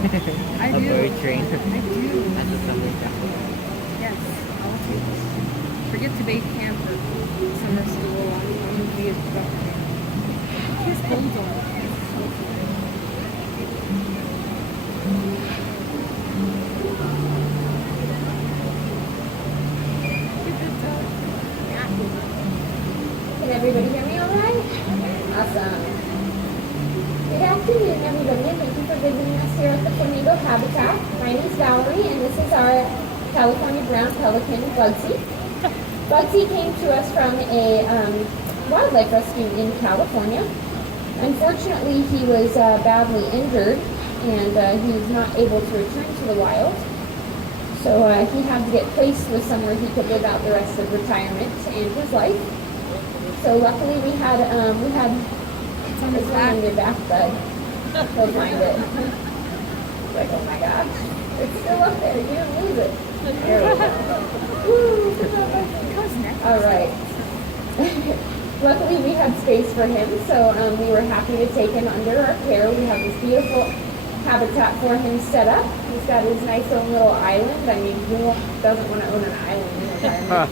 I A do. bird train. I do. That's a summer camp. Yes, I'll take this. Forget to bake camp or summer school. I'm gonna be a doctor. His clothes on. Can everybody hear me all right? Awesome. Good afternoon, everybody, and thank you for visiting us here at the Flamingo Habitat. My name is Valerie, and this is our California brown pelican, Bugsy. Bugsy came to us from a wildlife rescue in California. Unfortunately, he was badly injured, and he was not able to return to the wild. So he had to get placed with somewhere he could live out the rest of retirement and his life. So luckily we had It's on his one back. on your back, bud. Go find it. Like, oh my gosh, it's still up there. You didn't lose it. There we go. Woo, good job, Bugsy. All right. Luckily we had space for him, so we were happy to take him under our care. We have this beautiful habitat for him set up. He's got his nice own little island. I mean, who doesn't want to own an island in retirement?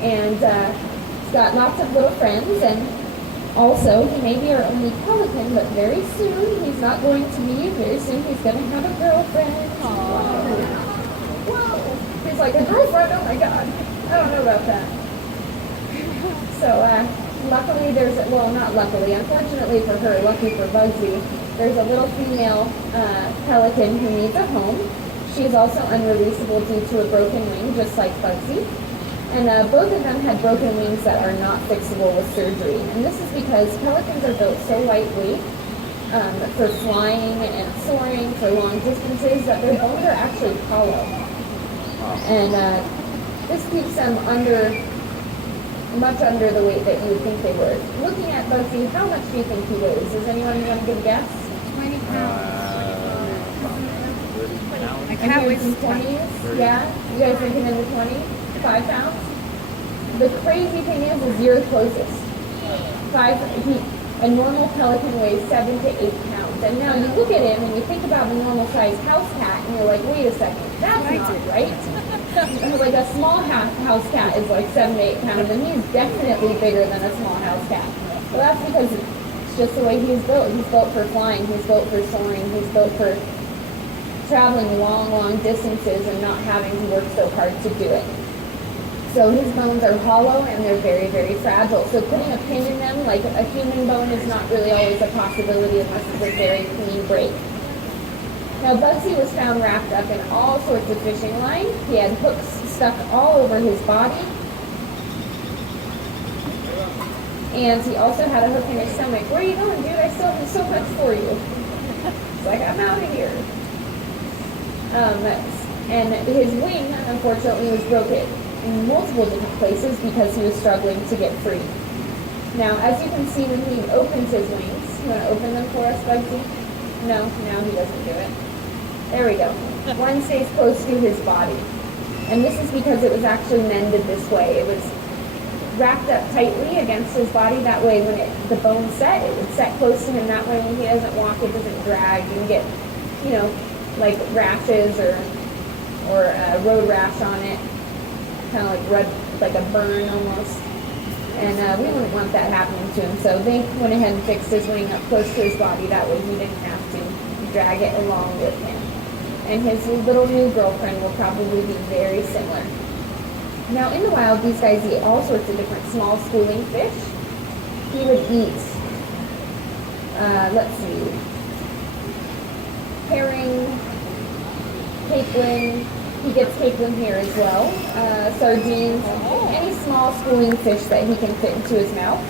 And he's got lots of little friends, and also he may be our only pelican, but very soon he's not going to be. Very soon he's going to have a girlfriend. Whoa! He's like, a girlfriend? Oh my god! I don't know about that. So luckily not luckily, unfortunately for her, lucky for Bugsy, there's a little female pelican who needs a home. She's also unreleasable due to a broken wing, just like Bugsy. And both of them had broken wings that are not fixable with surgery. And this is because pelicans are built so lightweight for flying and soaring for long distances that their bones are actually hollow. And this keeps them much under the weight that you would think they would. Looking at Bugsy, how much do you think he weighs? Does anyone want to give a guess? 20 pounds. My And cat he weighs was in 20. 20s? Yeah? You guys thinking in the 20s? 5 pounds? The crazy thing is you're closest. A normal pelican weighs 7 to 8 pounds. And now you look at him and you think about a normal sized house cat and you're like, wait a second, that's not right. Like a small house cat is like 7 to 8 pounds, and he's definitely bigger than a small house cat. Well, that's because it's just the way he's built. He's built for flying, he's built for soaring, he's built for traveling long distances and not having to work so hard to do it. So his bones are hollow and they're very, very fragile. So putting a pin in them, like a human bone, is not really always a possibility unless it's a very clean break. Now Bugsy was found wrapped up in all sorts of fishing line. He had hooks stuck all over his body. And he also had a hook in his stomach. Where are you going, dude? I still have so much for you. It's like, I'm out of here. And his wing, unfortunately, was broken in multiple different places because he was struggling to get free. Now, as you can see, when he opens his wings, you want to open them for us, Bugsy? No, now he doesn't do it. There we go. One stays close to his body. And this is because it was actually mended this way. It was wrapped up tightly against his body. That way, when the bone set, it would set close to him. That way, when he doesn't walk, it doesn't drag. You can get, like rashes or road rash on it, kind of like red, like a burn almost. And we wouldn't want that happening to him. So they went ahead and fixed his wing up close to his body. That way, he didn't have to drag it along with him. And his little new girlfriend will probably be very similar. Now, in the wild, these guys eat all sorts of different small schooling fish. He would eat, let's see, herring, capelin. He gets capelin here as well. Sardines, any small schooling fish that he can fit into his mouth.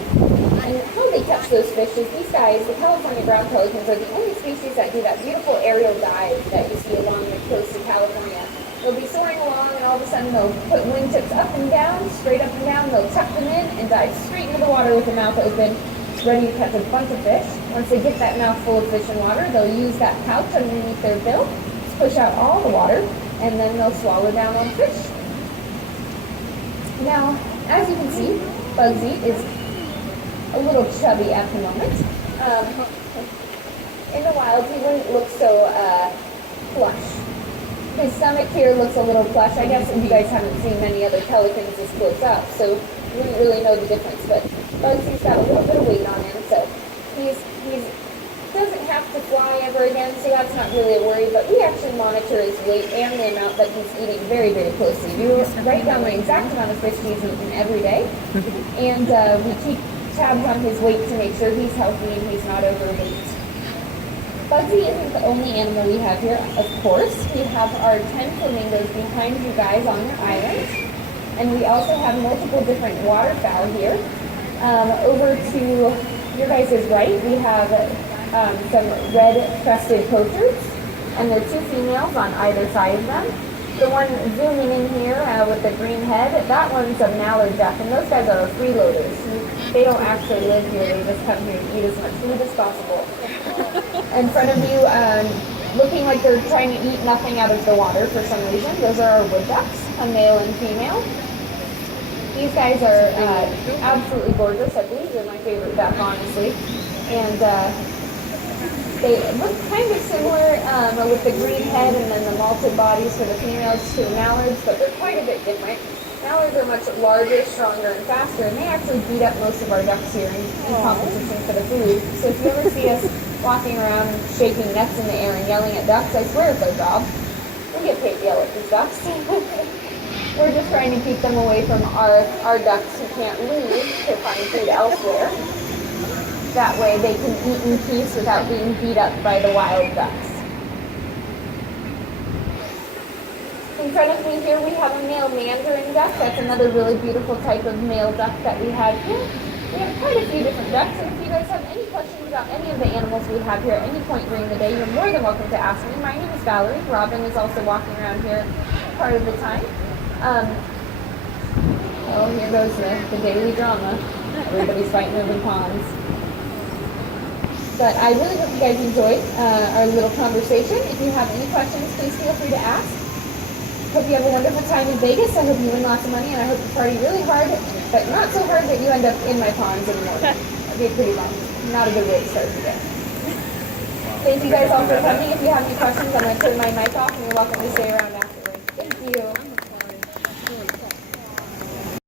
And how they catch those fish is these guys, the California brown pelicans, are the only species that do that beautiful aerial dive that you see along the coast of California. They'll be soaring along, and all of a sudden they'll put wingtips up and down, straight up and down. They'll tuck them in and dive straight into the water with the mouth open, ready to catch a bunch of fish. Once they get that mouth full of fish and water, they'll use that pouch underneath their bill to push out all the water, and then they'll swallow down all the fish. Now, as you can see, Bugsy is a little chubby at the moment. In the wild, he wouldn't look so flush. His stomach here looks a little flush. I guess you guys haven't seen many other pelicans this close up, so you wouldn't really know the difference. But Bugsy's got a little bit of weight on him, so he's doesn't have to fly ever again, so that's not really a worry. But we actually monitor his weight and the amount that he's eating very, very closely. We write down the exact amount of fish he's eating every day, and we keep tabs on his weight to make sure he's healthy and he's not overweight. Bugsy isn't the only animal we have here, of course. We have our 10 flamingos behind you guys on your island. And we also have multiple different waterfowl here. Over to your guys' right, we have some red-crested poachers. And there are 2 females on either side of them. The one zooming in here with the green head, that one's a mallard duck. And those guys are freeloaders. They don't actually live here. They just come here and eat as much food as possible. In front of you, looking like they're trying to eat nothing out of the water for some reason. Those are our wood ducks, a male and female. These guys are absolutely gorgeous. I believe they're my favorite duck, honestly. And they look kind of similar with the green head and then the malted bodies for the females to the mallards, but they're quite a bit different. Mallards are much larger, stronger, and faster, and they actually beat up most of our ducks here in competition for the food. So if you ever see us walking around shaking nets in the air and yelling at ducks, I swear it's our job. We get paid to yell at these ducks. We're just trying to keep them away from our ducks who can't leave to find food elsewhere. That way they can eat in peace without being beat up by the wild ducks. In front of me here we have a male mandarin duck. That's another really beautiful type of male duck that we have here. We have quite a few different ducks, and if you guys have any questions about any of the animals we have here at any point during the day, you're more than welcome to ask me. My name is Valerie. Robin is also walking around here part of the time. Oh, here goes the daily drama. Everybody's fighting over ponds. But I really hope you guys enjoyed our little conversation. If you have any questions, please feel free to ask. Hope you have a wonderful time in Vegas. I hope you win lots of money, and I hope you party really hard, but not so hard that you end up in my ponds in the morning. That'd be pretty fun. Not a good way to start the day. Thank you guys all for coming. If you have any questions, I'm going to turn my mic off, and you're welcome to stay around afterwards. Thank you.